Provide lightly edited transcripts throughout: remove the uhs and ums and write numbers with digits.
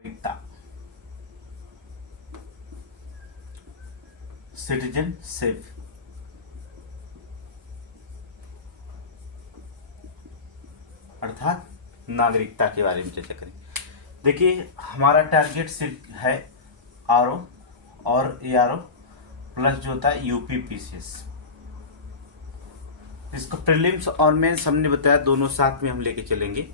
नागरिकता, सिटीजनशिप, अर्थात नागरिकता के बारे में चर्चा करें। देखिए हमारा टारगेट सिर्फ है आरओ और एआरओ प्लस जो होता है यूपीपीसीएस। इसको प्रीलिम्स और मेंस हमने बताया दोनों साथ में हम लेके चलेंगे,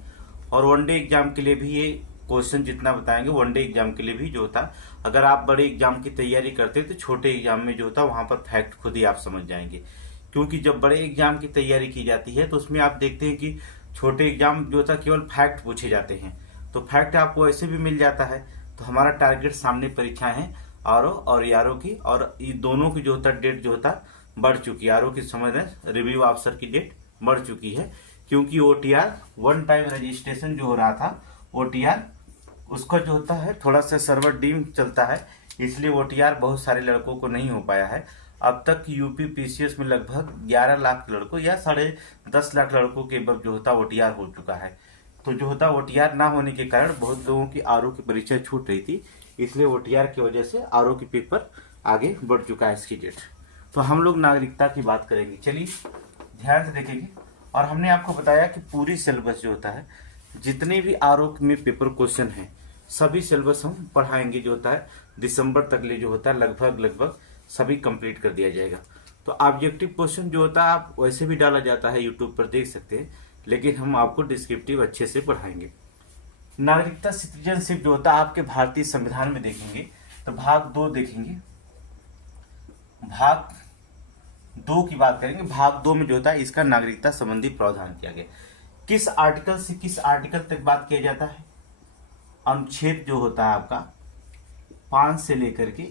और वनडे एग्जाम के लिए भी ये क्वेश्चन जितना बताएंगे वनडे एग्जाम के लिए भी जो होता, अगर आप बड़े एग्जाम की तैयारी करते हैं तो छोटे एग्जाम में जो होता वहां पर फैक्ट खुद ही आप समझ जाएंगे। क्योंकि जब बड़े एग्जाम की तैयारी की जाती है तो उसमें आप देखते हैं कि छोटे एग्जाम जो होता केवल फैक्ट पूछे जाते हैं, तो फैक्ट आपको ऐसे भी मिल जाता है। तो हमारा टारगेट सामने परीक्षा है आरओ और एआरओ की, और ये दोनों की जो होता डेट जो होता बढ़ चुकी है। आरओ की समझ रहे रिव्यू ऑफिसर की डेट बढ़ चुकी है, क्योंकि ओटीआर वन टाइम रजिस्ट्रेशन जो हो रहा था ओटीआर उसका जो होता है थोड़ा सा सर्वर डीम चलता है, इसलिए ओटीआर बहुत सारे लड़कों को नहीं हो पाया है। अब तक यूपीपीसीएस में लगभग 11 लाख लड़कों या 10.5 लाख लड़कों के अब जो होता ओटीआर हो चुका है। तो जो होता ओटीआर ना होने के कारण बहुत लोगों की आरओ की परीक्षा छूट रही थी, इसलिए ओटीआर की वजह से आरओ की पेपर आगे बढ़ चुका है इसकी डेट। तो हम लोग नागरिकता की बात करेंगे, चलिए ध्यान से देखेंगे। और हमने आपको बताया कि पूरी सिलेबस जो होता है जितने भी आरओ में पेपर क्वेश्चन हैं सभी सिलेबस हम पढ़ाएंगे, जो होता है दिसंबर तक ले जो होता है लगभग सभी कंप्लीट कर दिया जाएगा। तो ऑब्जेक्टिव क्वेश्चन जो होता है आप वैसे भी डाला जाता है यूट्यूब पर देख सकते हैं, लेकिन हम आपको डिस्क्रिप्टिव अच्छे से पढ़ाएंगे। नागरिकता सिटीजनशिप जो होता है आपके भारतीय संविधान में देखेंगे तो भाग 2 देखेंगे, भाग 2 की बात करेंगे। भाग 2 में जो होता है इसका नागरिकता संबंधी प्रावधान किया गया। किस आर्टिकल से किस आर्टिकल तक बात किया जाता है? अनुच्छेद जो होता है आपका 5 से लेकर के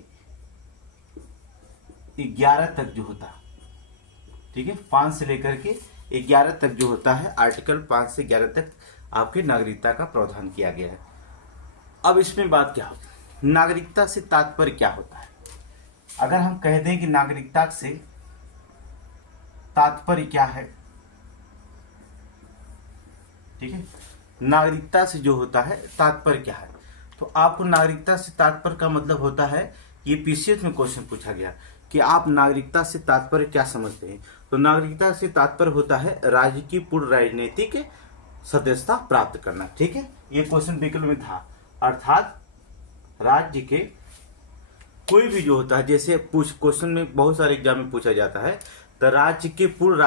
11 तक जो होता है, ठीक है, 5 से लेकर के 11 तक जो होता है आर्टिकल 5 से 11 तक आपके नागरिकता का प्रावधान किया गया है। अब इसमें बात क्या होती है, नागरिकता से तात्पर्य क्या होता है? अगर हम कह दें कि नागरिकता से तात्पर्य क्या है, ठीक है, नागरिकता से जो होता है तात्पर्य क्या है, तो आपको नागरिकता से तात्पर्य का मतलब होता है, ये पीसीएस में क्वेश्चन पूछा गया कि आप नागरिकता से तात्पर्य क्या समझते हैं। तो नागरिकता से तात्पर्य होता है राज्य की पूर्ण राजनीतिक सदस्यता प्राप्त करना, ठीक है, ये क्वेश्चन विकल्प में था। अर्थात राज्य के कोई भी जो होता है, जैसे क्वेश्चन में बहुत सारे एग्जाम में पूछा जाता है, तो राज्य की पूर्ण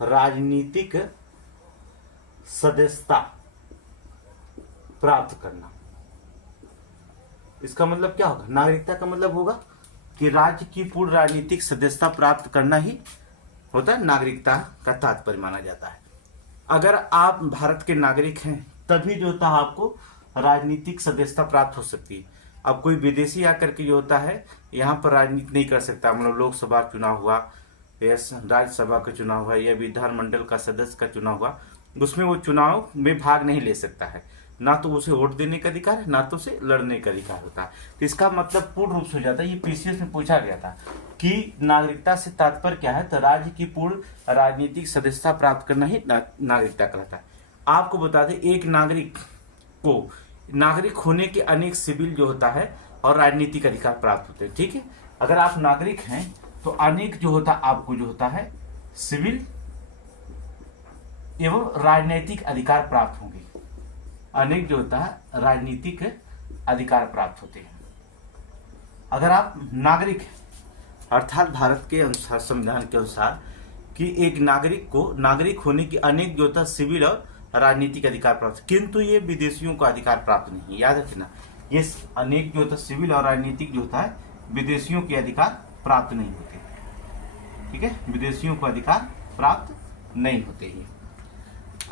राजनीतिक सदस्यता प्राप्त करना, इसका मतलब क्या होगा? नागरिकता का मतलब होगा कि राज्य की पूर्ण राजनीतिक सदस्यता प्राप्त करना ही होता है नागरिकता का तात्पर्य माना जाता है। अगर आप भारत के नागरिक हैं तभी जो होता है आपको राजनीतिक सदस्यता प्राप्त हो सकती है। अब कोई विदेशी आकर के जो होता है यहाँ पर राजनीति नहीं कर सकता, मतलब लोकसभा चुनाव हुआ या राज्यसभा का चुनाव हुआ या विधानमंडल का सदस्य का चुनाव हुआ, उसमें वो चुनाव में भाग नहीं ले सकता है, ना तो उसे वोट देने का अधिकार है ना तो उसे लड़ने का अधिकार होता है। तो इसका मतलब पूर्ण रूप से हो जाता है, ये पीसीएस में पूछा गया था कि नागरिकता से तात्पर्य क्या है, तो राज्य की पूर्ण राजनीतिक सदस्यता प्राप्त करना ही नागरिकता कहलाता है। आपको बता दें एक नागरिक को नागरिक होने के अनेक सिविल जो होता है और राजनीतिक अधिकार प्राप्त होते हैं, ठीक है। अगर आप नागरिक हैं तो अनेक जो होता आपको जो होता है सिविल एवं राजनीतिक अधिकार प्राप्त होंगे, अनेक जो होता है राजनीतिक अधिकार प्राप्त होते हैं। अगर आप नागरिक हैं अर्थात भारत के अनुसार संविधान के अनुसार कि एक नागरिक को नागरिक होने की अनेक जो होता है सिविल और राजनीतिक अधिकार प्राप्त, किंतु ये विदेशियों को अधिकार प्राप्त नहीं, याद रखना ये अनेक जो होता है सिविल और राजनीतिक जो होता है विदेशियों के अधिकार प्राप्त नहीं होते, ठीक है, विदेशियों को अधिकार प्राप्त नहीं होते हैं।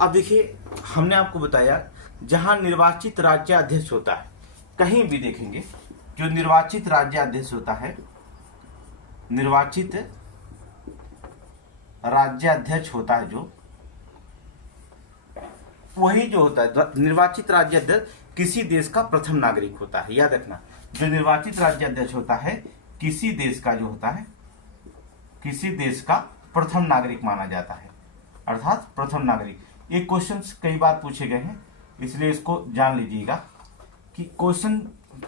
अब देखिए हमने आपको बताया जहां निर्वाचित राज्याध्यक्ष होता है, कहीं भी देखेंगे जो निर्वाचित राज्याध्यक्ष होता है, निर्वाचित राज्याध्यक्ष होता है जो, वही जो होता है निर्वाचित राज्याध्यक्ष किसी देश का प्रथम नागरिक होता है। याद रखना जो निर्वाचित राज्याध्यक्ष होता है किसी देश का जो होता है किसी देश का प्रथम नागरिक माना जाता है, अर्थात प्रथम नागरिक। ये क्वेश्चन कई बार पूछे गए हैं, इसलिए इसको जान लीजिएगा कि क्वेश्चन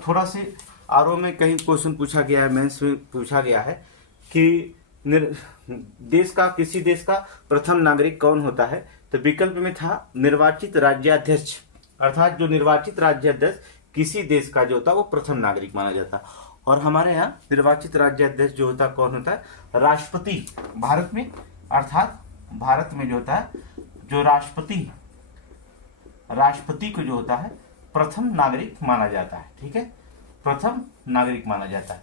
थोड़ा से आरओ में कहीं क्वेश्चन पूछा गया है, मेंस में पूछा गया है कि किसी देश का प्रथम नागरिक कौन होता है। तो विकल्प में था निर्वाचित राज्याध्यक्ष, अर्थात जो निर्वाचित राज्याध्यक्ष किसी देश का जो होता है वो प्रथम नागरिक माना जाता है। और हमारे यहाँ निर्वाचित राज्याध्यक्ष जो होता है कौन होता है, राष्ट्रपति। भारत में अर्थात भारत में जो होता है जो राष्ट्रपति को जो होता है प्रथम नागरिक माना जाता है। ठीक है, प्रथम नागरिक माना जाता है।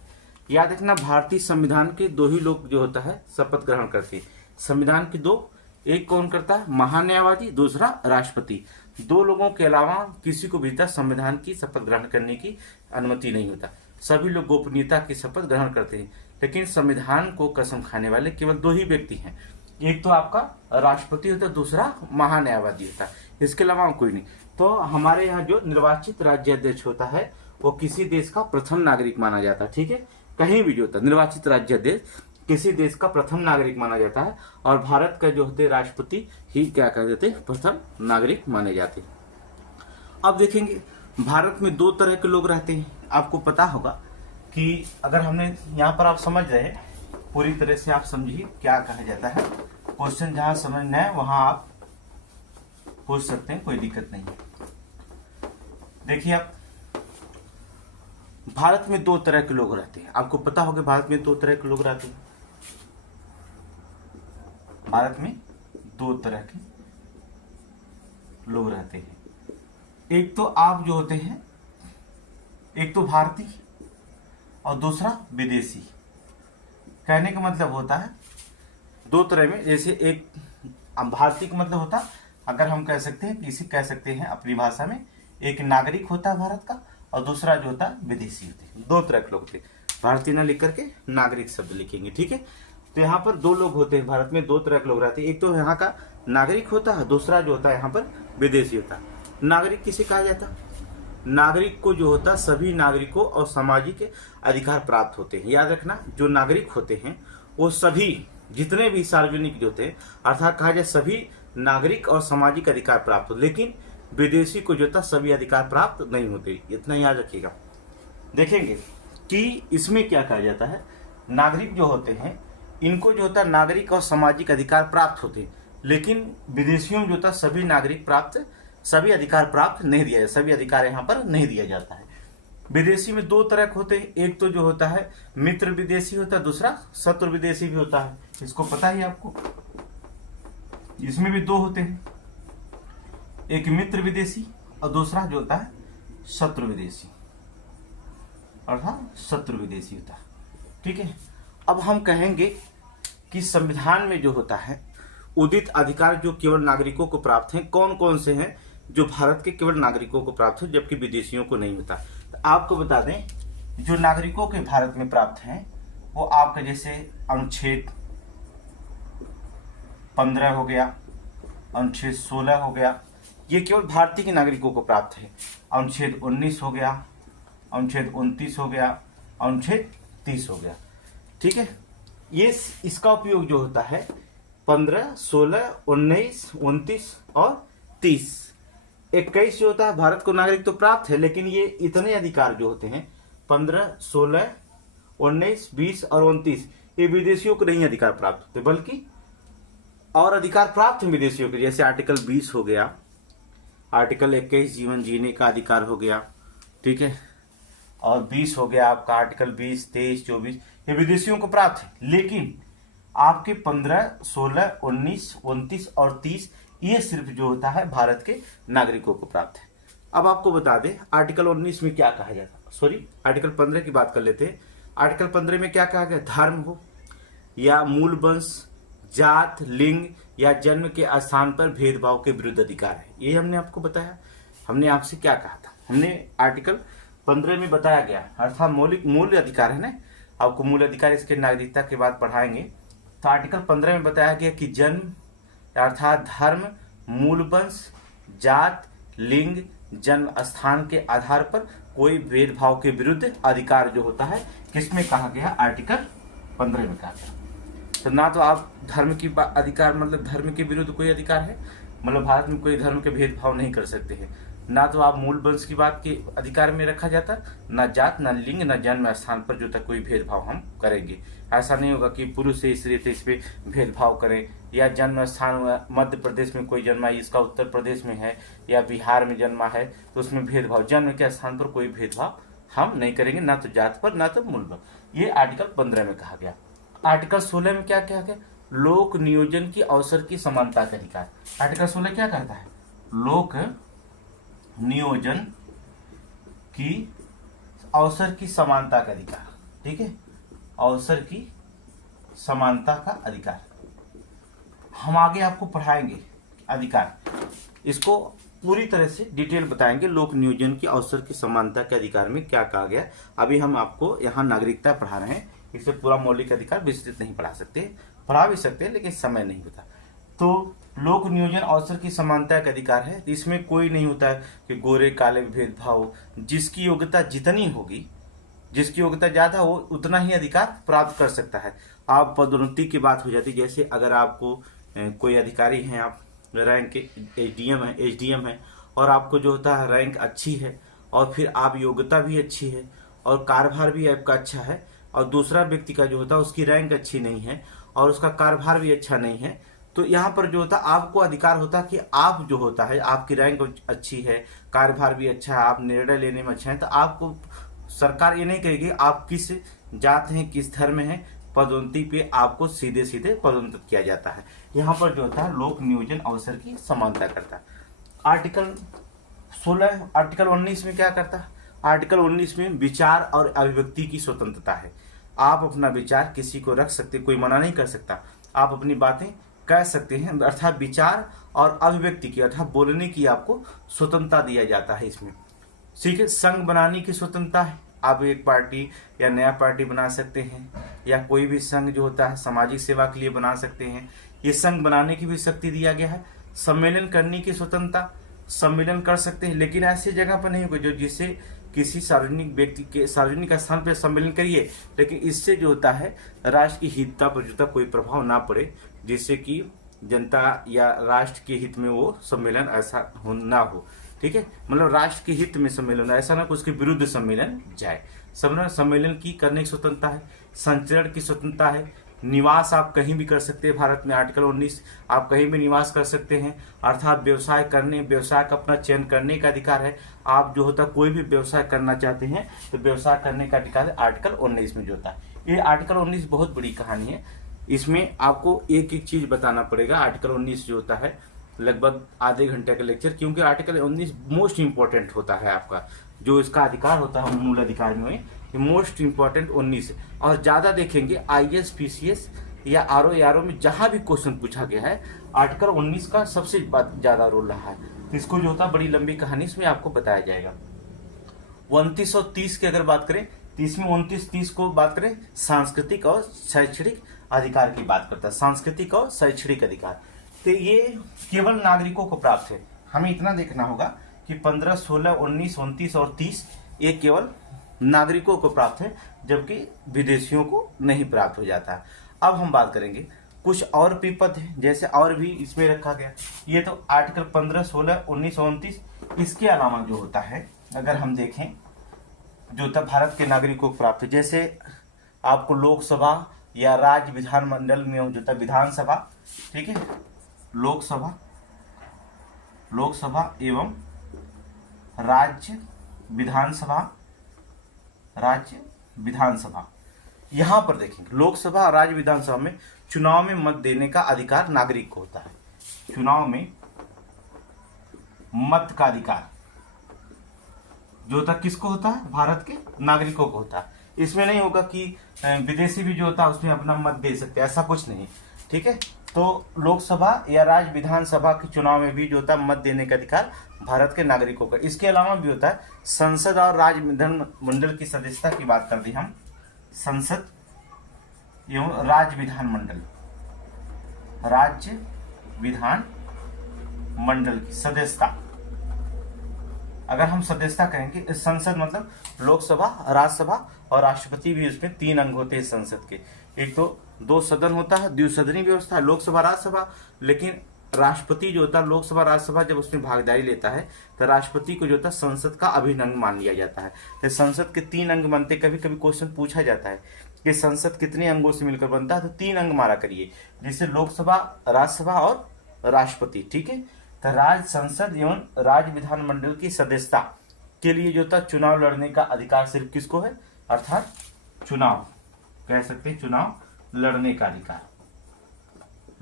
याद रखना, भारतीय संविधान के दो ही लोग जो होता है शपथ ग्रहण करते हैं। संविधान के दो, एक कौन करता है, महान्यायवादी, दूसरा राष्ट्रपति। दो लोगों के अलावा किसी को भीतर संविधान की शपथ ग्रहण करने की अनुमति नहीं होता। सभी लोग गोपनीयता की शपथ ग्रहण करते हैं, लेकिन संविधान को कसम खाने वाले केवल दो ही व्यक्ति हैं। एक तो आपका राष्ट्रपति होता है, दूसरा महान्यायवादी होता है, इसके अलावा कोई नहीं। तो हमारे यहाँ जो निर्वाचित राज्याध्यक्ष होता है वो किसी देश का प्रथम नागरिक माना जाता है। ठीक है, कहीं भी जो होता है निर्वाचित राज्याध्यक्ष किसी देश का प्रथम नागरिक माना जाता है, और भारत का जो होते राष्ट्रपति ही क्या कर देते प्रथम नागरिक माने जाते। अब देखेंगे भारत में दो तरह के लोग रहते हैं। आपको पता होगा कि अगर हमने यहाँ पर आप समझ रहे हैं, पूरी तरह से आप समझिए क्या कहा जाता है। क्वेश्चन जहां समझना है वहां आप पूछ सकते हैं, कोई दिक्कत नहीं है। देखिए आप, भारत में दो तरह के लोग रहते हैं। आपको पता होगा भारत में दो तरह के लोग रहते हैं। भारत में दो तरह के लोग रहते हैं। एक तो आप जो होते हैं, एक तो भारतीय और दूसरा विदेशी। कहने का मतलब होता है दो तरह में, जैसे एक भारतीय का मतलब होता, अगर हम कह सकते हैं, किसी कह सकते हैं अपनी भाषा में, एक नागरिक होता है भारत का, और दूसरा जो होता है विदेशी होते हैं। दो तरह के लोग होते हैं, भारतीय ना लिख करके नागरिक शब्द लिखेंगे। ठीक है, तो यहाँ पर दो लोग होते हैं, भारत में दो तरह के लोग रहते हैं। एक तो यहाँ का नागरिक होता है, दूसरा जो होता है यहाँ पर विदेशी होता है। नागरिक किसे कहा जाता है, नागरिक को जो होता है सभी नागरिकों और सामाजिक अधिकार प्राप्त होते हैं। याद रखना, जो नागरिक होते हैं वो सभी जितने भी सार्वजनिक जो होते हैं, अर्थात कहा जाए सभी नागरिक और सामाजिक अधिकार प्राप्त होते, लेकिन विदेशी को जो होता सभी अधिकार प्राप्त नहीं होते। इतना याद रखिएगा। देखेंगे कि इसमें क्या कहा जाता है, नागरिक जो होते हैं इनको जो होता है नागरिक और सामाजिक अधिकार प्राप्त होते हैं, लेकिन विदेशियों में जो होता सभी अधिकार प्राप्त नहीं दिया जाता, सभी अधिकार यहाँ पर नहीं दिया जाता है। विदेशी में दो तरह के होते हैं, एक तो जो होता है मित्र विदेशी होता है, दूसरा शत्रु विदेशी भी होता है। इसको पता ही आपको, इसमें भी दो होते हैं, एक मित्र विदेशी और दूसरा जो होता है शत्रु विदेशी, अर्थात शत्रु विदेशी होता है। ठीक है, अब हम कहेंगे कि संविधान में जो होता है उदित अधिकार जो केवल नागरिकों को प्राप्त हैं, कौन कौन से हैं जो भारत के केवल नागरिकों को प्राप्त है जबकि विदेशियों को नहीं होता। तो आपको बता दें, जो नागरिकों के भारत में प्राप्त हैं वो आपका जैसे अनुच्छेद 15 हो गया, अनुच्छेद 16 हो गया, ये केवल भारतीय के नागरिकों को प्राप्त है। अनुच्छेद 19 हो गया, अनुच्छेद 29 हो गया, अनुच्छेद 30 हो गया। ठीक है, ये इसका उपयोग जो होता है 15, 16, 19, 29 और 30, 21 जो होता है भारत को नागरिक तो प्राप्त है, लेकिन ये इतने अधिकार जो होते हैं 15, 16, 19, 20 और 29 ये विदेशियों को नहीं अधिकार प्राप्त होते, बल्कि और अधिकार प्राप्त है विदेशियों के। जैसे आर्टिकल 20 हो गया, आर्टिकल 21 जीवन जीने का अधिकार हो गया। ठीक है, और 20 हो गया आपका आर्टिकल 20, 23, 24 ये विदेशियों को प्राप्त है, लेकिन आपके 15, 16, 19, 29 और 30 ये सिर्फ जो होता है भारत के नागरिकों को प्राप्त है। अब आपको बता दें आर्टिकल 19 में क्या कहा जाता, सॉरी आर्टिकल 15 की बात कर लेते हैं। आर्टिकल 15 में क्या कहा गया, धर्म हो या मूल वंश, जात, लिंग या जन्म के स्थान पर भेदभाव के विरुद्ध अधिकार है। ये हमने आपको बताया। हमने आपसे क्या कहा था, हमने आर्टिकल 15 में बताया गया, अर्थात मूल अधिकार है ना, आपको मूल अधिकार इसके नागरिकता के बाद पढ़ाएंगे। तो आर्टिकल 15 में बताया गया कि जन्म अर्थात धर्म, मूल वंश, जात, लिंग, जन्म स्थान के आधार पर कोई भेदभाव के विरुद्ध अधिकार जो होता है किसमें कहा गया, आर्टिकल 15 में कहा गया। तो ना तो आप धर्म की अधिकार मतलब धर्म के विरुद्ध कोई अधिकार है, मतलब भारत में कोई धर्म के भेदभाव नहीं कर सकते हैं। ना तो आप मूल वंश की बात के अधिकार में रखा जाता, ना जात, ना लिंग, ना जन्म स्थान पर जो था कोई भेदभाव हम करेंगे। ऐसा नहीं होगा कि पुरुष से स्त्री थे इस पे भेदभाव करें, या जन्म स्थान मध्य प्रदेश में कोई जन्मा इसका उत्तर प्रदेश में है, या बिहार में जन्मा है तो उसमें भेदभाव, जन्म के स्थान पर कोई भेदभाव हम नहीं करेंगे, ना तो जात पर ना तो मूल पर। ये आर्टिकल 15 में कहा गया। आर्टिकल 16 में क्या कहा गया? लोक नियोजन की अवसर की समानता का अधिकार। आर्टिकल 16 क्या कहता है? लोक नियोजन की अवसर की समानता का अधिकार। ठीक है, अवसर की समानता का अधिकार हम आगे आपको पढ़ाएंगे। अधिकार इसको पूरी तरह से डिटेल बताएंगे। लोक नियोजन की अवसर की समानता के अधिकार में क्या कहा गया। अभी हम आपको यहाँ नागरिकता पढ़ा रहे हैं, इसे पूरा मौलिक अधिकार विस्तृत नहीं पढ़ा सकते, पढ़ा भी सकते हैं लेकिन समय नहीं होता। तो लोक नियोजन अवसर की समानता का अधिकार है। इसमें कोई नहीं होता है कि गोरे काले भेदभाव, जिसकी योग्यता जितनी होगी, जिसकी योग्यता ज्यादा हो उतना ही अधिकार प्राप्त कर सकता है। आप पदोन्नति की बात हो जाती है, जैसे अगर आपको कोई अधिकारी हैं, आप रैंक एसडीएम है और आपको जो होता है रैंक अच्छी है और फिर आप योग्यता भी अच्छी है और कार्यभार भी आपका अच्छा है, और दूसरा व्यक्ति का जो होता है उसकी रैंक अच्छी नहीं है और उसका कार्यभार भी अच्छा नहीं है, तो यहाँ पर जो होता है आपको अधिकार होता है कि आप जो होता है आपकी रैंक अच्छी है, कार्यभार भी अच्छा है, आप निर्णय लेने में अच्छे हैं, तो आपको सरकार ये नहीं कहेगी आप किस जात हैं, किस धर्म हैं, पदोन्नति पे आपको सीधे सीधे पदोन्नत किया जाता है। यहाँ पर जो होता है लोक नियोजन अवसर की समानता करता है। आर्टिकल 16 आर्टिकल 19 में क्या करता है? आर्टिकल 19 में विचार और अभिव्यक्ति की स्वतंत्रता है। आप अपना विचार किसी को रख सकते, कोई मना नहीं कर सकता, आप अपनी बातें कह सकते हैं, अर्थात विचार और अभिव्यक्ति की अर्थात बोलने की आपको स्वतंत्रता दिया जाता है इसमें। ठीक है, संघ बनाने की स्वतंत्रता है, आप एक पार्टी या नया पार्टी बना सकते हैं, या कोई भी संघ जो होता है सामाजिक सेवा के लिए बना सकते हैं, ये संघ बनाने की भी शक्ति दिया गया है। सम्मेलन करने की स्वतंत्रता, सम्मेलन कर सकते हैं, लेकिन ऐसी जगह पर नहीं होगा जो जिससे किसी सार्वजनिक व्यक्ति के सार्वजनिक स्थान पर सम्मेलन करिए, लेकिन इससे जो होता है राष्ट्र की हितता पर जो कोई प्रभाव ना पड़े, जिससे कि जनता या राष्ट्र के हित में वो सम्मेलन ऐसा ना हो। ठीक है, मतलब राष्ट्र के हित में सम्मेलन, ऐसा ना कि उसके विरुद्ध सम्मेलन जाए। सम्मेलन की करने की स्वतंत्रता है, संचरण की स्वतंत्रता है, निवास आप कहीं भी कर सकते हैं। भारत में आर्टिकल 19 आप कहीं भी निवास कर सकते हैं, अर्थात व्यवसाय करने, व्यवसाय का अपना चयन करने का अधिकार है। आप जो होता कोई भी व्यवसाय करना चाहते हैं तो व्यवसाय करने का अधिकार है आर्टिकल 19 में जो होता है। ये आर्टिकल 19 बहुत बड़ी कहानी है, इसमें आपको एक एक चीज बताना पड़ेगा। आर्टिकल 19 जो होता है लगभग आधे घंटे का लेक्चर, क्योंकि आर्टिकल 19 मोस्ट इंपॉर्टेंट होता है आपका, जो इसका अधिकार होता है मूल अधिकार में मोस्ट इंपॉर्टेंट 19 है। और ज्यादा देखेंगे आईएएस पीसीएस या आरओ में जहां भी क्वेश्चन पूछा गया है आर्टिकल 19 का सबसे ज्यादा रोल रहा है। तो इसको जो होता है बड़ी लंबी कहानी इसमें आपको बताया जाएगा। 29 और 30 की अगर बात करें तो इसमें 29-30 को बात करें सांस्कृतिक और शैक्षणिक अधिकार की बात करता है, सांस्कृतिक और शैक्षणिक अधिकार। तो ये केवल नागरिकों को प्राप्त है। हमें इतना देखना होगा कि 15, 16, 19, 29 और 30 ये केवल नागरिकों को प्राप्त है, जबकि विदेशियों को नहीं प्राप्त हो जाता है। अब हम बात करेंगे कुछ और भी पद है, जैसे और भी इसमें रखा गया। ये तो आर्टिकल 15, 16, 19 और 29। इसके अलावा जो होता है अगर हम देखें जो होता भारत के नागरिकों को प्राप्त है, जैसे आपको लोकसभा या राज्य विधानमंडल में जो होता विधानसभा, ठीक है, लोकसभा एवं राज्य विधानसभा, यहां पर देखेंगे लोकसभा और राज्य विधानसभा में चुनाव में मत देने का अधिकार नागरिक को होता है। चुनाव में मत का अधिकार जो होता किसको होता है? भारत के नागरिकों को होता है। इसमें नहीं होगा कि विदेशी भी जो होता है उसमें अपना मत दे सकते, ऐसा कुछ नहीं। ठीक है, तो लोकसभा या राज्य विधानसभा के चुनाव में भी जो होता है मत देने का अधिकार भारत के नागरिकों का। इसके अलावा भी होता है संसद और राज्य विधानमंडल की सदस्यता की बात कर दी हम, संसद एवं राज्य विधानमंडल की सदस्यता। अगर हम सदस्यता कहेंगे, संसद मतलब लोकसभा, राज्यसभा और राष्ट्रपति भी, उसमें 3 अंग होते हैं संसद के। एक तो 2 सदन होता है, द्विसदनी व्यवस्था, लोकसभा राज्यसभा, लेकिन राष्ट्रपति जो होता है, लोकसभा राज्यसभा जब उसमें भागीदारी लेता है तो राष्ट्रपति को जो होता है संसद का अभिन्न अंग मान लिया जाता है। तो संसद के 3 अंग बनते, कभी कभी क्वेश्चन पूछा जाता है कि संसद कितने अंगों से मिलकर बनता है, तो 3 अंग मारा करिए, जैसे लोकसभा, राज्यसभा और राष्ट्रपति। ठीक है, तो राज्य संसद एवं राज्य विधानमंडल की सदस्यता के लिए जो था चुनाव लड़ने का अधिकार सिर्फ किसको है, अर्थात चुनाव कह सकते हैं, चुनाव लड़ने का अधिकार,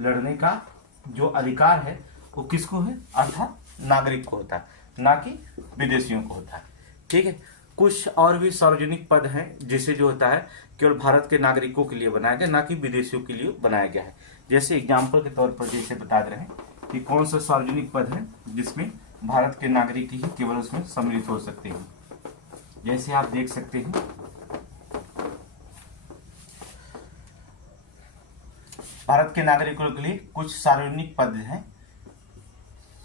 लड़ने का जो अधिकार है वो किसको है, अर्थात नागरिक को होता है, ना कि विदेशियों को होता है। ठीक है, कुछ और भी सार्वजनिक पद हैं जिसे जो होता है केवल भारत के नागरिकों के लिए बनाया गया, ना कि विदेशियों के लिए बनाया गया है। जैसे एग्जाम्पल के तौर पर जैसे बता दे रहे हैं कि कौन सा सार्वजनिक पद है जिसमें भारत के नागरिक ही केवल उसमें सम्मिलित हो सकते हैं। जैसे आप देख सकते हैं, भारत के नागरिकों के लिए कुछ सार्वजनिक पद हैं,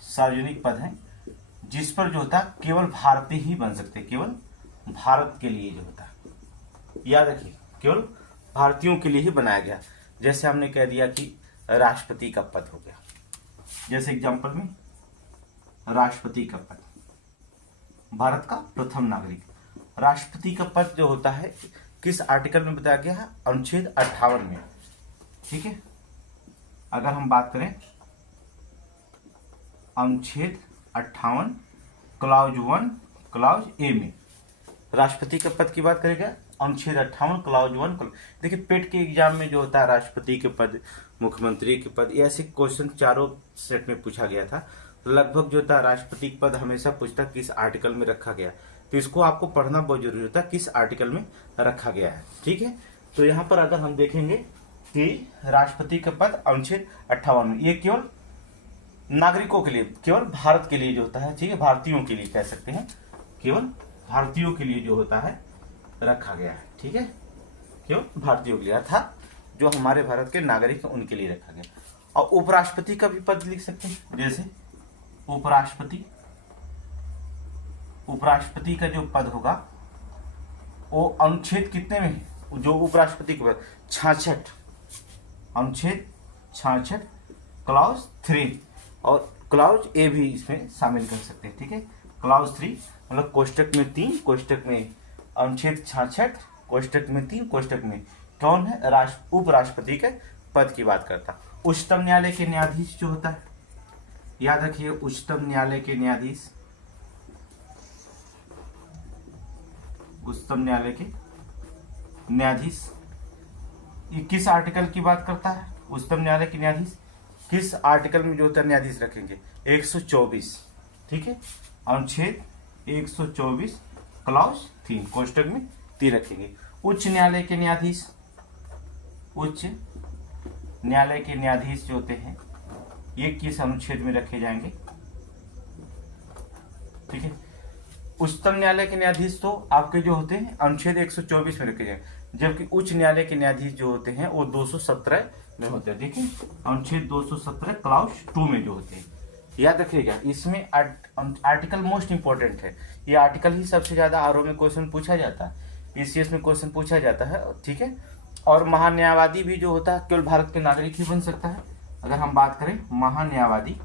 सार्वजनिक पद हैं जिस पर जो होता है केवल भारतीय ही बन सकते हैं, केवल भारत के लिए जो होता है, याद रखिए केवल भारतीयों के लिए ही बनाया गया। जैसे हमने कह दिया कि राष्ट्रपति का पद हो गया, जैसे एग्जांपल में राष्ट्रपति का पद, भारत का प्रथम नागरिक। राष्ट्रपति का पद जो होता है किस आर्टिकल में बताया गया है, अनुच्छेद 58 में। ठीक है, अगर हम बात करें अनुच्छेद 58 क्लाउज 1 क्लाउज ए में राष्ट्रपति के पद की बात करेगा, अनुच्छेद 58 क्लाउज 1। देखिए पेट के एग्जाम में जो होता है राष्ट्रपति के पद, मुख्यमंत्री के पद, ऐसे क्वेश्चन चारों सेट में पूछा गया था। लगभग जो होता है राष्ट्रपति के पद हमेशा पूछता किस आर्टिकल में रखा गया, तो इसको आपको पढ़ना बहुत जरूरी होता है किस आर्टिकल में रखा गया है। ठीक है, तो यहाँ पर अगर हम देखेंगे कि राष्ट्रपति का पद अनुच्छेद 58 में, ये केवल नागरिकों के लिए, केवल भारत के लिए जो होता है, ठीक है, भारतीयों के लिए कह सकते हैं, केवल भारतीयों के लिए जो होता है रखा गया है। ठीक है, केवल भारतीयों के लिए, अर्थात जो हमारे भारत के नागरिक हैं उनके लिए रखा गया। और उपराष्ट्रपति का भी पद लिख सकते हैं, जैसे उपराष्ट्रपति, उपराष्ट्रपति का जो पद होगा वो अनुच्छेद कितने में है, जो उपराष्ट्रपति के पद 66, अनुच्छेद 66 क्लाउज 3 और क्लाउज ए भी इसमें शामिल कर सकते हैं। ठीक है, क्लाउज 3 मतलब कोष्टक में 3, कोष्टक में अनुच्छेद 66, कोष्टक में 3, कोष्टक में कौन है, उपराष्ट्रपति के पद की बात करता। उच्चतम न्यायालय के न्यायाधीश जो होता है, याद रखिए उच्चतम न्यायालय के न्यायाधीश, उच्चतम न्यायालय के न्यायाधीश ये किस आर्टिकल की बात करता है, उच्चतम न्यायालय के न्यायाधीश किस आर्टिकल में जो होता है न्यायाधीश रखेंगे, 124। ठीक है, अनुच्छेद 124 क्लाउज 3 कोष्टक में 3 रखेंगे। उच्च न्यायालय के न्यायाधीश, उच्च न्यायालय के न्यायाधीश जो होते हैं ये किस अनुच्छेद में रखे जाएंगे। ठीक है, उच्चतम न्यायालय के न्यायाधीश तो आपके जो होते हैं अनुच्छेद 124 में रखे जाए, जबकि उच्च न्यायालय के न्यायाधीश जो होते हैं वो 217 में होते हैं। देखिए अनुच्छेद 217 क्लाउज 2 में जो होते हैं, याद रखिएगा। इसमें आर्टिकल मोस्ट इंपोर्टेंट है, ये आर्टिकल ही सबसे ज्यादा आरओ में क्वेश्चन पूछा जाता है, ईसीएस में क्वेश्चन पूछा जाता है। ठीक है, और महान्यायवादी भी जो होता है केवल भारत के नागरिक ही बन सकता है। अगर हम बात करें महान्यायवादी,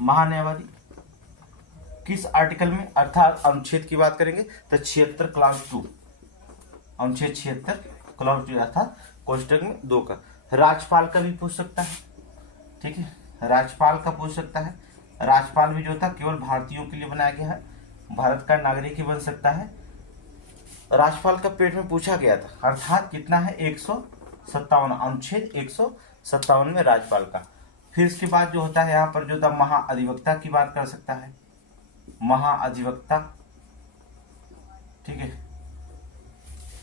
महान्यायवादी किस आर्टिकल में, अर्थात अनुच्छेद की बात करेंगे तो 76 क्लाउज 2, अनुच्छेद 76 क्लाउज 2 अर्थात कोष्टक में 2 का। राज्यपाल का भी पूछ सकता है। ठीक है, राज्यपाल का पूछ सकता है। राज्यपाल भी जो होता है केवल भारतीयों के लिए बनाया गया है, भारत का नागरिक ही बन सकता है। राज्यपाल का पेट में पूछा गया था, अर्थात कितना है 157, अनुच्छेद 157 में राज्यपाल का। फिर इसके बाद जो होता है यहाँ पर जो था महाअधिवक्ता की बात कर सकता है, महाअधिवक्ता। ठीक है,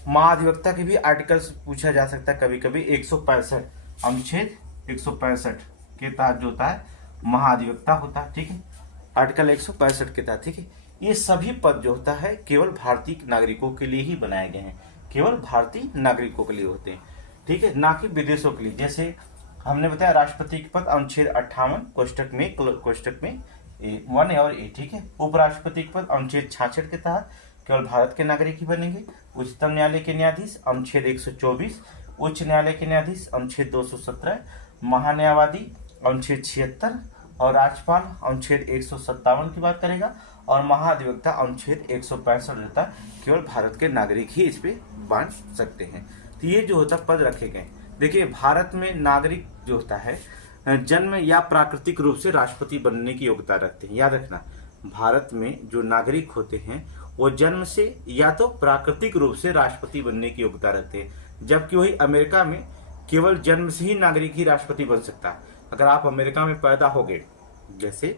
महाअधिवक्ता के भी आर्टिकल्स पूछा जा सकता है कभी कभी। 165 अनुच्छेद 165 के तहत जो होता है महाअधिवक्ता होता है। ठीक है, आर्टिकल 165 के तहत। ठीक है, ये सभी पद जो होता है केवल भारतीय नागरिकों के लिए ही बनाए गए हैं, केवल भारतीय नागरिकों के लिए होते हैं। ठीक है, ना कि विदेशों के लिए। जैसे हमने बताया राष्ट्रपति के पद अनुच्छेद 58 कोष्टक में 1 और ए। ठीक है, उपराष्ट्रपति के पद अनुच्छेद 66 के तहत केवल भारत के नागरिक ही बनेंगे। उच्चतम न्यायालय के न्यायाधीश अनुच्छेद 124, उच्च न्यायालय के न्यायाधीश अनुच्छेद 217 महान्यायवादी अनुच्छेद 76 और राज्यपाल अनुच्छेद 157 की बात करेगा और महाधिवक्ता अनुच्छेद 165 देता केवल भारत के नागरिक ही इस पे बांध सकते हैं। तो ये जो होता पद रखे गए। देखिए भारत में नागरिक जो होता है जन्म या प्राकृतिक रूप से राष्ट्रपति बनने की योग्यता रखते हैं। याद रखना भारत में जो नागरिक होते हैं वो जन्म से या तो प्राकृतिक रूप से राष्ट्रपति बनने की योग्यता रखते हैं, जबकि वही अमेरिका में केवल जन्म से ही नागरिक ही राष्ट्रपति बन सकता है। अगर आप अमेरिका में पैदा हो गए, जैसे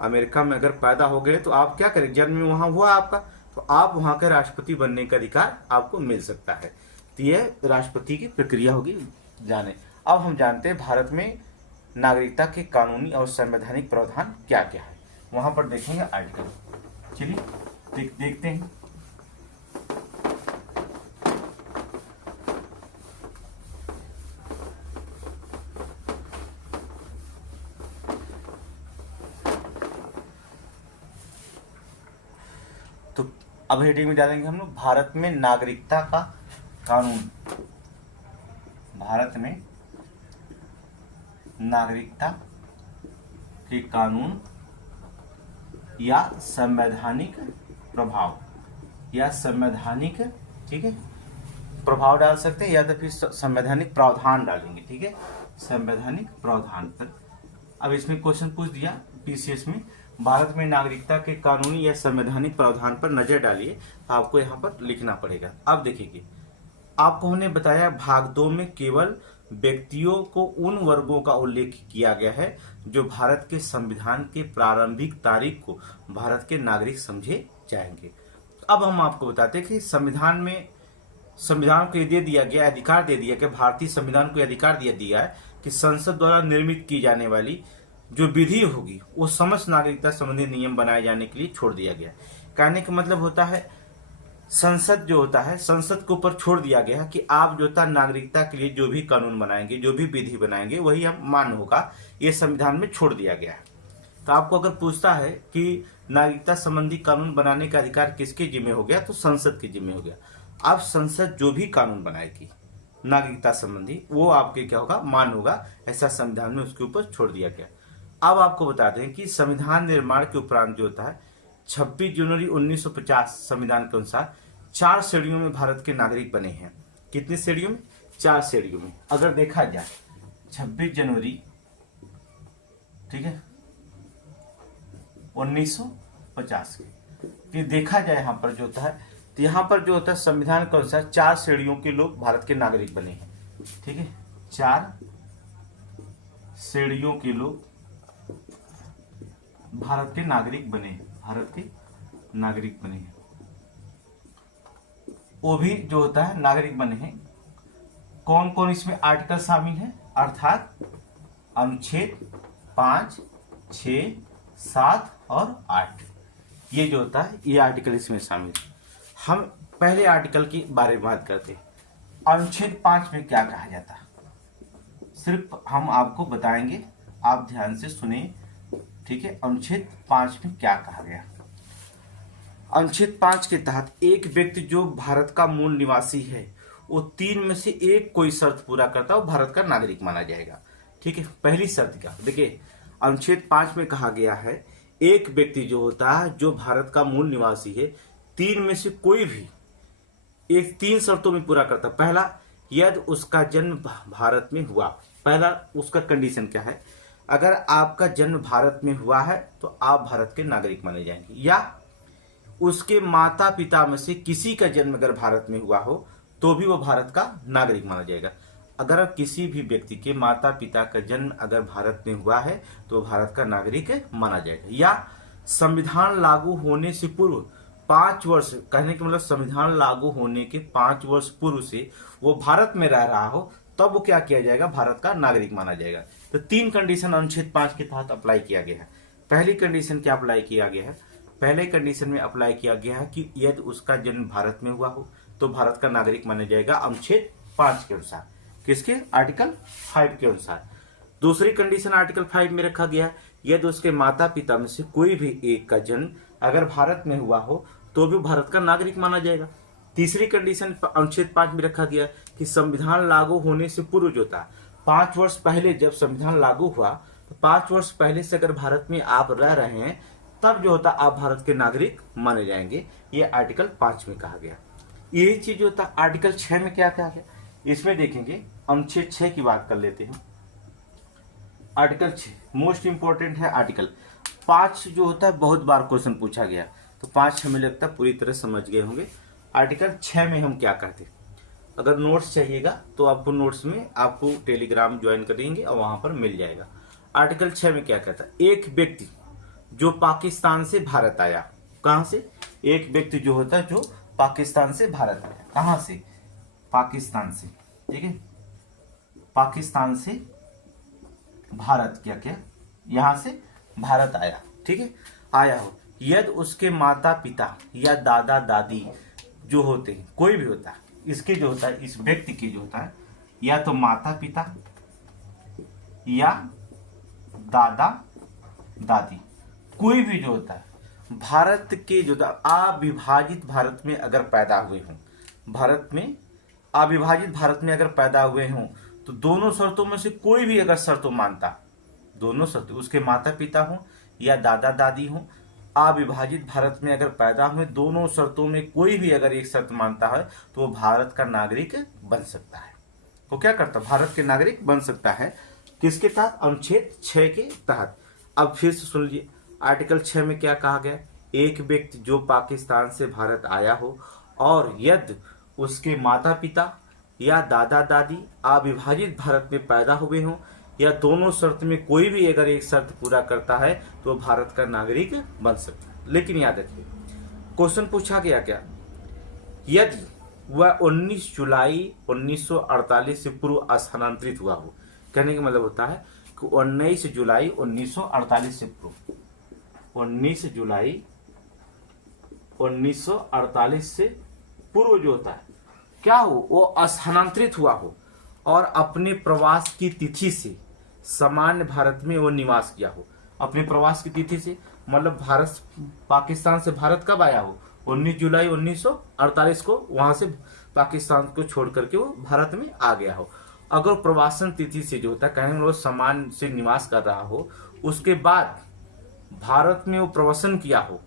अमेरिका में अगर पैदा हो गए तो आप क्या करें, जन्म में वहां हुआ आपका, तो आप वहां के राष्ट्रपति बनने का अधिकार आपको मिल सकता है। तो यह राष्ट्रपति की प्रक्रिया होगी जाने। अब हम जानते हैं भारत में नागरिकता के कानूनी और संवैधानिक प्रावधान क्या क्या है, वहां पर देखेंगे आर्टिकल। चलिए देखते हैं। तो अब हेडिंग में डालेंगे हम लोग भारत में नागरिकता का कानून। भारत में नागरिकता के कानून या संवैधानिक प्रभाव या संवैधानिक, ठीक है, प्रभाव डाल सकते हैं या तो फिर संवैधानिक प्रावधान डालेंगे, ठीक है, संवैधानिक प्रावधान पर। अब इसमें क्वेश्चन पूछ दिया पीसीएस में, भारत में नागरिकता के कानूनी या संवैधानिक प्रावधान पर नजर डालिए, आपको यहाँ पर लिखना पड़ेगा। अब देखिए आपको हमने बताया भाग 2 में केवल व्यक्तियों को उन वर्गों का उल्लेख किया गया है जो भारत के संविधान के प्रारंभिक तारीख को भारत के नागरिक समझे जाएंगे। अब हम आपको बताते हैं कि संविधान को दे दिया गया अधिकार, दे दिया गया भारतीय संविधान को अधिकार दिया है कि संसद द्वारा निर्मित की जाने वाली जो विधि होगी वो समस्त नागरिकता संबंधी नियम बनाए जाने के लिए छोड़ दिया गया। कहने का मतलब होता है संसद जो होता है, संसद के ऊपर छोड़ दिया गया कि आप जो होता नागरिकता के लिए जो भी कानून बनाएंगे, जो भी विधि बनाएंगे वही हम मान्य होगा, ये संविधान में छोड़ दिया गया है। तो आपको अगर पूछता है कि नागरिकता संबंधी कानून बनाने का अधिकार किसके जिम्मे हो गया, तो संसद के जिम्मे हो गया। अब संसद जो भी कानून बनाएगी नागरिकता संबंधी वो आपके क्या होगा, मान्य होगा, ऐसा संविधान में उसके ऊपर छोड़ दिया गया। अब आपको बता दें कि संविधान निर्माण के उपरांत जो होता है 26 जनवरी 1950 संविधान के अनुसार 4 श्रेणियों में भारत के नागरिक बने हैं। कितनी श्रेणियों में? 4 श्रेणियों में। अगर देखा जाए 26 जनवरी, ठीक है, 1950 के देखा जाए यहाँ पर जो होता है, तो यहाँ पर जो होता है संविधान के अनुसार 4 श्रेणियों के लोग भारत के नागरिक बने हैं, ठीक है, 4 श्रेणियों के लोग भारत के नागरिक बने हैं, भारत के नागरिक बने हैं, वो भी जो होता है नागरिक बने हैं। कौन कौन इसमें आर्टिकल शामिल है, अर्थात अनुच्छेद 5, 6, 7 और 8, ये जो होता है ये आर्टिकल इसमें शामिल है। हम पहले आर्टिकल की बारे में बात करते हैं। अनुच्छेद 5 में क्या कहा जाता है, सिर्फ हम आपको बताएंगे, आप ध्यान से सुने, ठीक है। अनुच्छेद 5 में क्या कहा गया, अनुच्छेद 5 के तहत एक व्यक्ति जो भारत का मूल निवासी है वो 3 में से एक कोई शर्त पूरा करता है वो भारत का नागरिक माना जाएगा, ठीक है। पहली शर्त क्या, देखिए अनुच्छेद 5 में कहा गया है एक व्यक्ति जो होता है जो भारत का मूल निवासी है 3 में से कोई भी एक 3 शर्तों में पूरा करता। पहला, यदि उसका जन्म भारत में हुआ, पहला उसका कंडीशन क्या है, अगर आपका जन्म भारत में हुआ है तो आप भारत के नागरिक माने जाएंगे, या उसके माता पिता में से किसी का जन्म अगर भारत में हुआ हो तो भी वो भारत का नागरिक माना जाएगा। अगर किसी भी व्यक्ति के माता पिता का जन्म अगर भारत में हुआ है तो भारत का नागरिक माना जाएगा, या संविधान लागू होने से पूर्व 5 वर्ष, कहने का मतलब संविधान लागू होने के 5 वर्ष पूर्व से वो भारत में रह रहा हो तब वो क्या किया जाएगा, भारत का नागरिक माना जाएगा। तो 3 कंडीशन अनुच्छेद 5 के तहत अप्लाई किया गया है। पहली कंडीशन क्या अप्लाई किया गया है, पहले कंडीशन में अप्लाई किया गया है कि यदि उसका जन्म भारत में हुआ हो तो भारत का नागरिक माना जाएगा अनुच्छेद 5 के अनुसार, किसके, आर्टिकल 5 के अनुसार। दूसरी कंडीशन आर्टिकल 5 में रखा गया है यदि उसके माता पिता में से कोई भी एक का जन्म अगर भारत में हुआ हो तो भी भारत का नागरिक माना जाएगा। तीसरी कंडीशन अनुच्छेद 5 में रखा गया कि संविधान लागू होने से पूर्व जो था 5 वर्ष पहले जब संविधान लागू हुआ तो 5 वर्ष पहले से अगर भारत में आप रह रहे हैं तब जो होता आप भारत के नागरिक माने जाएंगे। ये आर्टिकल 5 में कहा गया। यही चीज जो होता आर्टिकल 6 में क्या कहा गया, इसमें देखेंगे अनुच्छेद 6 की बात कर लेते हैं। आर्टिकल 6 मोस्ट इंपोर्टेंट है। आर्टिकल 5 जो होता है बहुत बार क्वेश्चन पूछा गया, तो 5 हमें लगता है पूरी तरह समझ गए होंगे। आर्टिकल 6 में हम क्या कहते हैं, अगर नोट्स चाहिएगा तो आपको नोट्स में आपको टेलीग्राम ज्वाइन करेंगे और वहां पर मिल जाएगा। आर्टिकल 6 में क्या कहता है, एक व्यक्ति जो पाकिस्तान से भारत आया, कहां से, एक व्यक्ति जो होता है जो पाकिस्तान से भारत आया, कहां से, पाकिस्तान से, ठीक है, पाकिस्तान से भारत, क्या क्या यहां से भारत आया, ठीक है, आया हो, यदि उसके माता पिता या दादा दादी जो होते हैं, कोई भी होता है, इसके जो होता है, इस व्यक्ति के जो होता है या तो माता पिता या दादा दादी, कोई भी जो होता है भारत के जो अविभाजित भारत में अगर पैदा हुए हों, भारत में अविभाजित भारत में अगर पैदा हुए हों, तो दोनों शर्तों में से कोई भी अगर शर्तों मानता, दोनों शर्तों, उसके माता पिता हों या दादा दादी हों, अविभाजित भारत में अगर पैदा हुए, दोनों शर्तों में कोई भी अगर एक शर्त मानता है तो वो भारत का नागरिक बन सकता है। वो क्या करता, भारत के नागरिक बन सकता है। किसके तहत, अनुच्छेद 6 के तहत। अब फिर से सुन लीजिए, आर्टिकल 6 में क्या कहा गया, एक व्यक्ति जो पाकिस्तान से भारत आया हो और यदि उसके माता पिता या दादा दादी अविभाजित भारत में पैदा हुए हों या दोनों शर्त में कोई भी अगर एक शर्त पूरा करता है तो भारत का नागरिक बन सकता है। लेकिन याद रखिए, क्वेश्चन पूछा गया क्या, यदि वह 19 जुलाई 1948 से पूर्व स्थानांतरित हुआ हो। कहने का मतलब होता है कि 19 जुलाई 1948 से पूर्व, 19 जुलाई 1948 से पूर्व जो होता है क्या हो, वो स्थानांतरित हुआ हो और अपने प्रवास की तिथि से सामान्य भारत में वो निवास किया हो। अपने प्रवास की तिथि से मतलब भारत, पाकिस्तान से भारत कब आया हो, 19 जुलाई 1948 को वहां से पाकिस्तान को छोड़ करके वो भारत में आ गया हो। अगर प्रवासन तिथि से जो होता है, कहने वो सामान्य से निवास कर रहा हो, उसके बाद भारत में वो प्रवासन किया हो,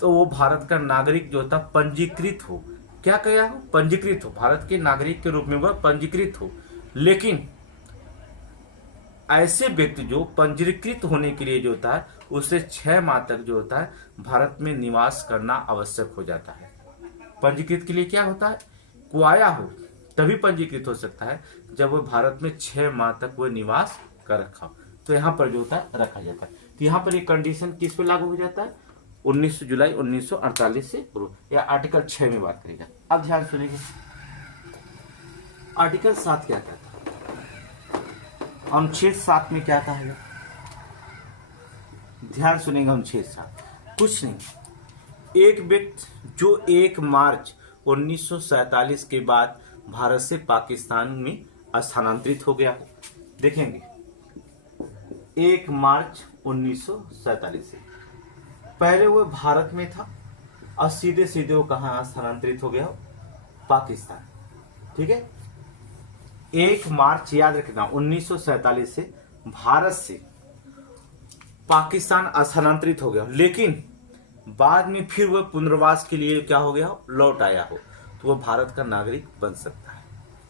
तो वो भारत का नागरिक जो होता पंजीकृत हो, क्या कहा हो, पंजीकृत हो, भारत के नागरिक के रूप में वह पंजीकृत हो। लेकिन ऐसे व्यक्ति जो पंजीकृत होने के लिए जो होता है उसे 6 माह तक जो होता है भारत में निवास करना आवश्यक हो जाता है। पंजीकृत के लिए क्या होता है, को आया हो तभी पंजीकृत हो सकता है जब वो भारत में 6 माह तक वो निवास कर रखा हो, तो यहाँ पर जो होता है रखा जाता है। तो यहाँ पर एक कंडीशन किस पे लागू हो जाता है, 19 जुलाई 1948 से पूर्व, या आर्टिकल 6 में बात करेगा। अब ध्यान सुनिए, आर्टिकल 7 क्या कहता है, अनुच्छेद 7 में क्या कहा है, ध्यान सुनेंगे। अनुच्छेद 7 कुछ नहीं, एक व्यक्ति जो 1 मार्च 1947 के बाद भारत से पाकिस्तान में स्थानांतरित हो गया हो, देखेंगे 1 मार्च 1947 से पहले वो भारत में था और सीधे सीधे वो कहाँ स्थानांतरित हो गया हो, पाकिस्तान, ठीक है। 1 मार्च याद रखना 1947 से भारत से पाकिस्तान स्थानांतरित हो गया, लेकिन बाद में फिर वह पुनर्वास के लिए क्या हो गया हो, लौट आया हो, तो वह भारत का नागरिक बन सकता है,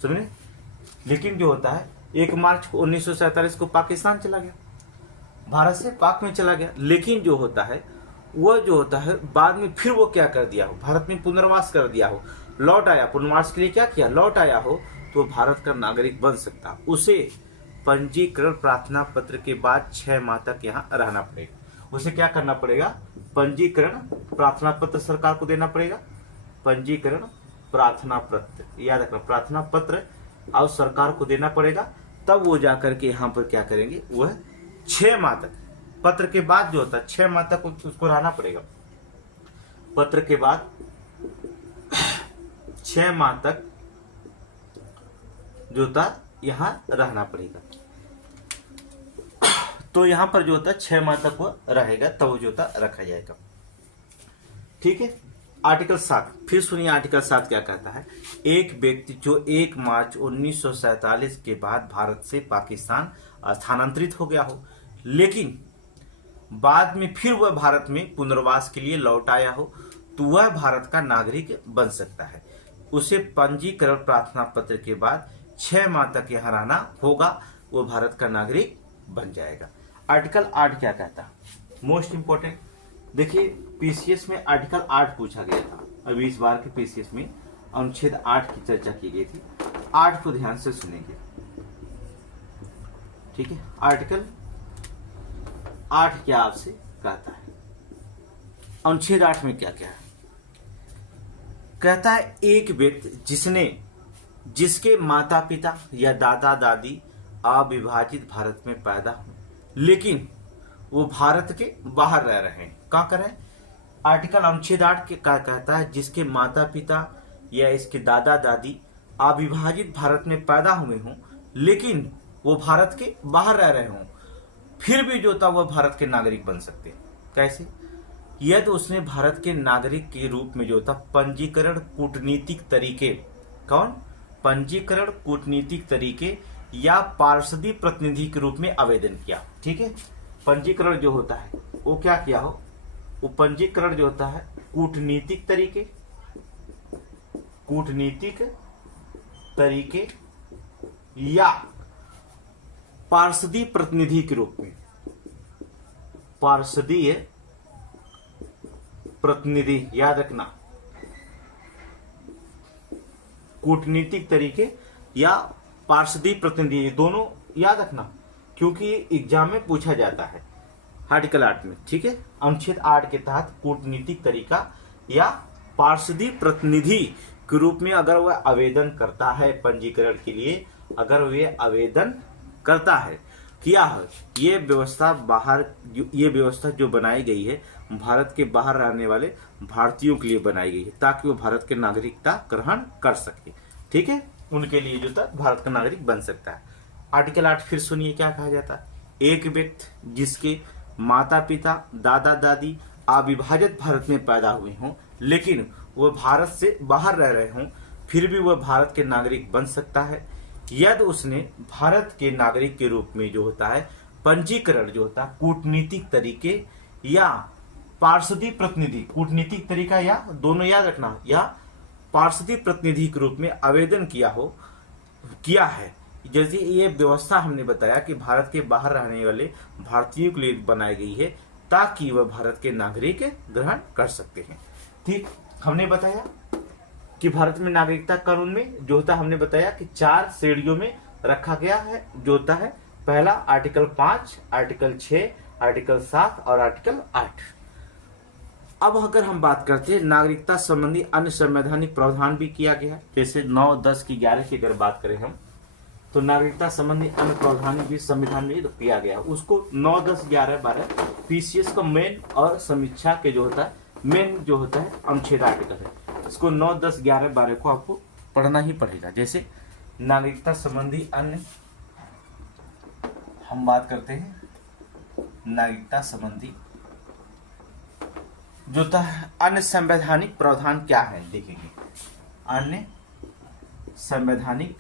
समझे। लेकिन जो होता है 1 मार्च 1947 को पाकिस्तान चला गया, भारत से पाक में चला गया, लेकिन जो होता है वह जो होता है बाद में फिर वो क्या कर दिया हो, भारत में पुनर्वास कर दिया हो, लौट आया, पुनर्वास के लिए क्या किया, लौट आया हो, तो भारत का नागरिक बन सकता है। उसे पंजीकरण प्रार्थना पत्र के बाद 6 माह तक यहाँ रहना पड़ेगा। उसे क्या करना पड़ेगा, पंजीकरण प्रार्थना पत्र सरकार को देना पड़ेगा, पंजीकरण प्रार्थना पत्र, याद रखना प्रार्थना पत्र और सरकार को देना पड़ेगा, तब वो जाकर के यहाँ पर क्या करेंगे, वह 6 माह तक, पत्र के बाद जो होता है 6 माह तक उसको रहना पड़ेगा, पत्र के बाद 6 माह तक जो होता यहाँ रहना पड़ेगा। तो यहाँ पर जो होता है 6 माह तक वो रहेगा, तब वो जो होता रखा जाएगा, ठीक है। आर्टिकल 7 फिर सुनिए, आर्टिकल 7 क्या कहता है। एक व्यक्ति जो 1 मार्च 1947 के बाद भारत से पाकिस्तान स्थानांतरित हो गया हो, लेकिन बाद में फिर वह भारत में पुनर्वास के लिए लौट आया हो, तो वह भारत का नागरिक बन सकता है। उसे पंजीकरण प्रार्थना पत्र के बाद 6 माह तक यहाँ रहना होगा, वो भारत का नागरिक बन जाएगा। आर्टिकल 8 क्या कहता है, मोस्ट इंपोर्टेंट। देखिए पीसीएस में आर्टिकल 8 पूछा गया था, अभी इस बार के पीसीएस में अनुच्छेद 8 की चर्चा की गई थी। 8 को ध्यान से सुनेंगे, ठीक है। आर्टिकल 8 क्या आपसे कहता है, अनुच्छेद 8 में क्या क्या है। कहता है एक व्यक्ति जिसके माता पिता या दादा दादी अविभाजित भारत में पैदा हुए, लेकिन वो भारत के बाहर रह रहे हैं। क्या करें, आर्टिकल अनुच्छेद 8 के क्या कहता है, जिसके माता पिता या इसके दादा दादी अविभाजित भारत में पैदा हुए हों, लेकिन वो भारत के बाहर रह रहे हों, फिर भी जो था वह भारत के नागरिक बन सकते हैं। कैसे, यदि उसने भारत के नागरिक के रूप में जो था पंजीकरण कूटनीतिक तरीके, कौन, पंजीकरण कूटनीतिक तरीके या पार्षदी प्रतिनिधि के रूप में आवेदन किया। ठीक है, पंजीकरण जो होता है वो क्या किया हो, वो पंजीकरण जो होता है कूटनीतिक तरीके या पार्षदी प्रतिनिधि के रूप में, पार्षदीय प्रतिनिधि, याद रखना, कूटनीतिक तरीके या पार्षदी प्रतिनिधि, दोनों याद रखना, क्योंकि एग्जाम में पूछा जाता है आर्टिकल 8 में। ठीक है, अनुच्छेद 8 के तहत कूटनीतिक तरीका या पार्षदी प्रतिनिधि के रूप में अगर वह आवेदन करता है पंजीकरण के लिए, अगर वह आवेदन करता है, किया है, ये व्यवस्था जो बनाई गई है भारत के बाहर रहने वाले भारतीयों के लिए बनाई गई है, ताकि वो भारत के नागरिकता ग्रहण कर सके। ठीक है, उनके लिए जो था भारत का नागरिक बन सकता है। आर्टिकल 8 फिर सुनिए क्या कहा जाता है। एक व्यक्ति जिसके माता पिता दादा दादी अविभाजित भारत में पैदा हुए हों, लेकिन वह भारत से बाहर रह रहे हों, फिर भी वह भारत के नागरिक बन सकता है, यदि उसने भारत के नागरिक के रूप में जो होता है पंजीकरण जो होता है कूटनीतिक तरीके या पार्षदी प्रतिनिधि, कूटनीतिक तरीका या दोनों याद रखना, या पार्षदी प्रतिनिधि के रूप में आवेदन किया है। जैसे ये व्यवस्था हमने बताया कि भारत के बाहर रहने वाले भारतीयों के लिए बनाई गई है, ताकि वह भारत के नागरिक ग्रहण कर सकते हैं। ठीक, हमने बताया कि भारत में नागरिकता कानून में जो होता है, हमने बताया कि 4 श्रेणियों में रखा गया है, जो होता है पहला आर्टिकल 5, आर्टिकल 6, आर्टिकल 7 और आर्टिकल 8। अब अगर हम बात करते हैं नागरिकता संबंधी अन्य संवैधानिक प्रावधान भी किया गया है, जैसे 9, 10 की 11 की अगर बात करें हम, तो नागरिकता संबंधी अन्य प्रावधान भी संविधान में किया गया है। उसको 9, 10, 11, 12 पीसीएस का मेन और समीक्षा के जो होता है मेन जो होता है अनुच्छेद आर्टिकल है, इसको 9, 10, 11, 12 को आपको पढ़ना ही पड़ेगा। जैसे नागरिकता संबंधी अन्य, हम बात करते हैं नागरिकता संबंधी जो होता है अन्य संवैधानिक प्रावधान क्या है, देखेंगे अन्य संवैधानिक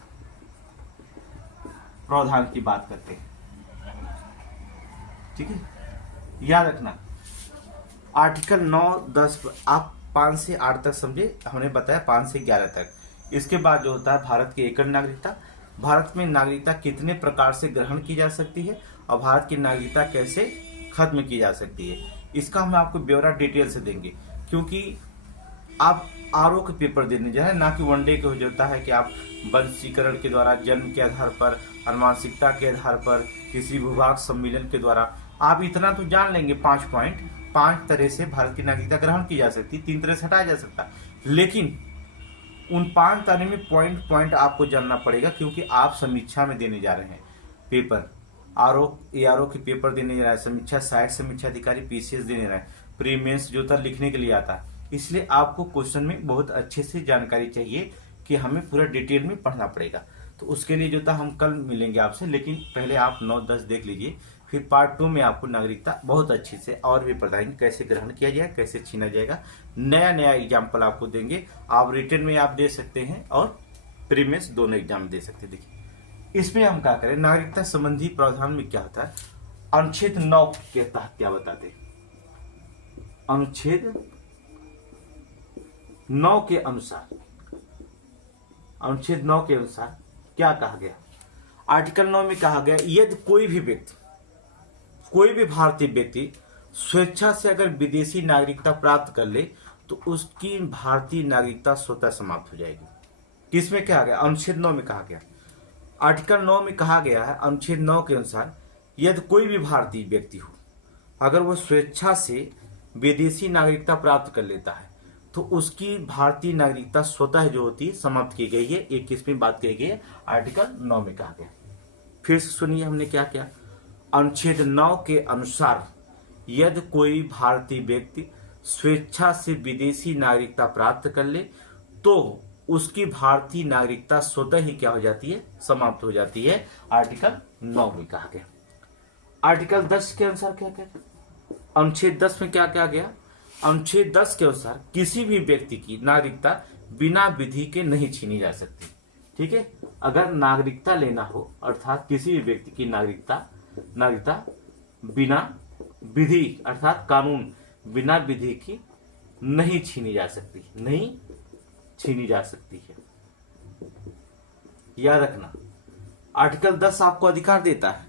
प्रावधान की बात करते हैं। ठीक है, याद रखना आर्टिकल 9, 10 आप 5 से 8 तक समझे, हमने बताया 5 से 11 तक। इसके बाद जो होता है भारत की एकल नागरिकता, भारत में नागरिकता कितने प्रकार से ग्रहण की जा सकती है और भारत की नागरिकता कैसे खत्म की जा सकती है, इसका हम आपको ब्यौरा डिटेल से देंगे, क्योंकि आप आरओ के पेपर देने जा रहे हैं, ना कि वनडे के हो जाता है कि आप वंशीकरण के द्वारा, जन्म के आधार पर, अनुवांशिकता के आधार पर, किसी विभाग सम्मेलन के द्वारा आप इतना तो जान लेंगे 5 पॉइंट, 5 तरह से भारत की नागरिकता ग्रहण की जा सकती है, 3 तरह से हटाया जा सकता है, लेकिन उन 5 तरह में पॉइंट आपको जानना पड़ेगा, क्योंकि आप समीक्षा में देने जा रहे हैं पेपर, आरओ के पेपर देने जा रहे हैं, समीक्षा सहायक समीक्षा अधिकारी पीसीएस देने रहे हैं, प्री मेंस जो था लिखने के लिए आता है, इसलिए आपको क्वेश्चन में बहुत अच्छे से जानकारी चाहिए कि हमें पूरा डिटेल में पढ़ना पड़ेगा। तो उसके लिए जो था हम कल मिलेंगे आपसे, लेकिन पहले आप 9, 10 देख लीजिए फिर पार्ट 2 में आपको नागरिकता बहुत अच्छी से और भी बताएंगे कैसे ग्रहण किया जाए, कैसे छीना जाएगा। नया नया एग्जाम्पल आपको देंगे। आप रिटर्न में आप दे सकते हैं और प्रीमेंस दोनों एग्जाम दे सकते हैं। देखिए इसमें हम क्या करें, नागरिकता संबंधी प्रावधान में क्या होता है, अनुच्छेद 9 के तहत क्या बताते हैं। अनुच्छेद 9 के अनुसार, अनुच्छेद 9 के अनुसार क्या कहा गया, आर्टिकल 9 में कहा गया यदि कोई भी व्यक्ति, कोई भी भारतीय व्यक्ति स्वेच्छा से अगर विदेशी नागरिकता प्राप्त कर ले तो उसकी भारतीय नागरिकता स्वतः समाप्त हो जाएगी। किसमें कहा गया, अनुच्छेद 9 में कहा गया। आर्टिकल 9 में कहा गया है अनुच्छेद 9 के अनुसार यदि कोई भी भारतीय व्यक्ति हो, अगर वो स्वेच्छा से विदेशी नागरिकता प्राप्त कर लेता है तो उसकी भारतीय नागरिकता स्वतः जो होती है समाप्त की गई है। एक किसमें बात की गई है, आर्टिकल 9 में कहा गया। फिर से सुनिए हमने क्या किया, अनुच्छेद 9 के अनुसार यदि कोई भारतीय व्यक्ति स्वेच्छा से विदेशी नागरिकता प्राप्त कर ले तो उसकी भारतीय नागरिकता स्वतः ही क्या हो जाती है, समाप्त हो जाती है। आर्टिकल 9 में कहा गया। आर्टिकल 10 के अनुसार क्या क्या, अनुच्छेद 10 में क्या क्या गया, अनुच्छेद 10 के अनुसार किसी भी व्यक्ति की नागरिकता बिना विधि के नहीं छीनी जा सकती। ठीक है, अगर नागरिकता लेना हो अर्थात किसी भी व्यक्ति की नागरिकता बिना विधि अर्थात कानून बिना विधि की नहीं छीनी जा सकती, नहीं छीनी जा सकती है। याद रखना, आर्टिकल 10 आपको अधिकार देता है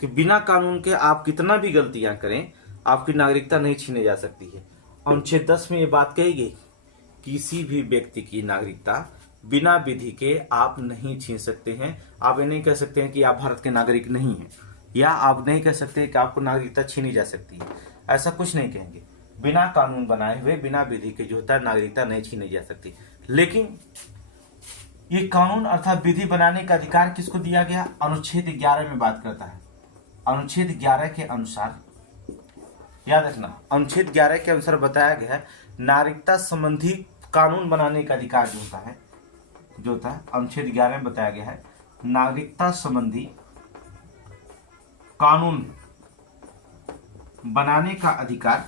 कि बिना कानून के आप कितना भी गलतियां करें आपकी नागरिकता नहीं छीनी जा सकती है। अनुच्छेद 10 में ये बात कही गई, किसी भी व्यक्ति की नागरिकता बिना विधि के आप नहीं छीन सकते हैं। आप ये नहीं कह सकते हैं कि आप भारत के नागरिक नहीं हैं, या आप नहीं कह सकते कि आपको नागरिकता छीनी जा सकती है। ऐसा कुछ नहीं कहेंगे। बिना कानून बनाए हुए बिना विधि के जो होता है नागरिकता नहीं छीनी जा सकती। लेकिन ये कानून अर्थात विधि बनाने का अधिकार किसको दिया गया, अनुच्छेद 11 में बात करता है। अनुच्छेद 11 के अनुसार, याद रखना, अनुच्छेद 11 के अनुसार बताया गया है नागरिकता संबंधी कानून बनाने का अधिकार जो होता है अनुच्छेद 11 में बताया गया है नागरिकता संबंधी कानून बनाने का अधिकार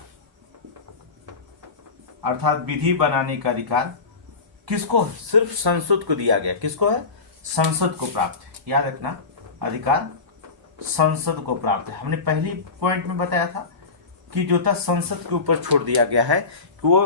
अर्थात विधि बनाने का अधिकार किसको, सिर्फ संसद को दिया गया। किसको है, संसद को प्राप्त है। याद रखना, अधिकार संसद को प्राप्त है। हमने पहली पॉइंट में बताया था कि जो था संसद के ऊपर छोड़ दिया गया है कि वो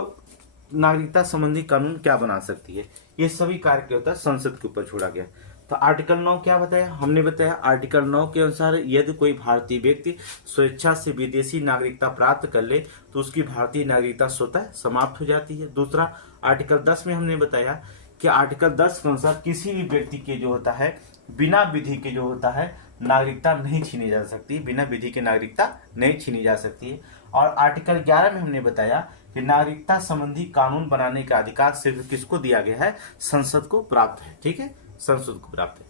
नागरिकता संबंधी कानून क्या बना सकती है। ये सभी कार्य क्या होता है, संसद के ऊपर छोड़ा गया। तो आर्टिकल 9 क्या बताया, हमने बताया आर्टिकल 9 के अनुसार यदि कोई भारतीय व्यक्ति स्वेच्छा से विदेशी नागरिकता प्राप्त कर ले तो उसकी भारतीय नागरिकता स्वतः समाप्त हो जाती है। दूसरा, आर्टिकल 10 में हमने बताया कि आर्टिकल 10 के अनुसार किसी भी व्यक्ति के जो होता है बिना विधि के जो होता है नागरिकता नहीं छीनी जा सकती, बिना विधि के नागरिकता नहीं छीनी जा सकती है। और आर्टिकल 11 में हमने बताया कि नागरिकता संबंधी कानून बनाने का अधिकार सिर्फ किसको दिया गया है, संसद को प्राप्त है। ठीक है, संसद को प्राप्त है।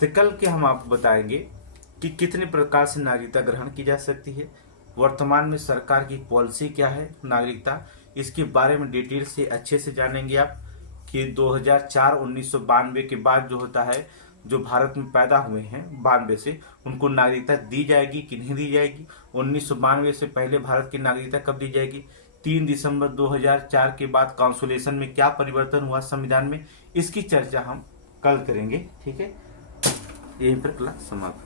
तो कल के हम आपको बताएंगे कि कितने प्रकार से नागरिकता ग्रहण की जा सकती है, वर्तमान में सरकार की पॉलिसी क्या है नागरिकता, इसके बारे में डिटेल से अच्छे से जानेंगे आप कि 1992 के बाद जो होता है जो भारत में पैदा हुए हैं 92 से, उनको नागरिकता दी जाएगी कि नहीं दी जाएगी। 1992 से पहले भारत की नागरिकता कब दी जाएगी, 3 दिसंबर 2004 के बाद कॉन्स्टिट्यूशन में क्या परिवर्तन हुआ संविधान में, इसकी चर्चा हम कल करेंगे। ठीक है, यहीं पर क्लास समाप्त।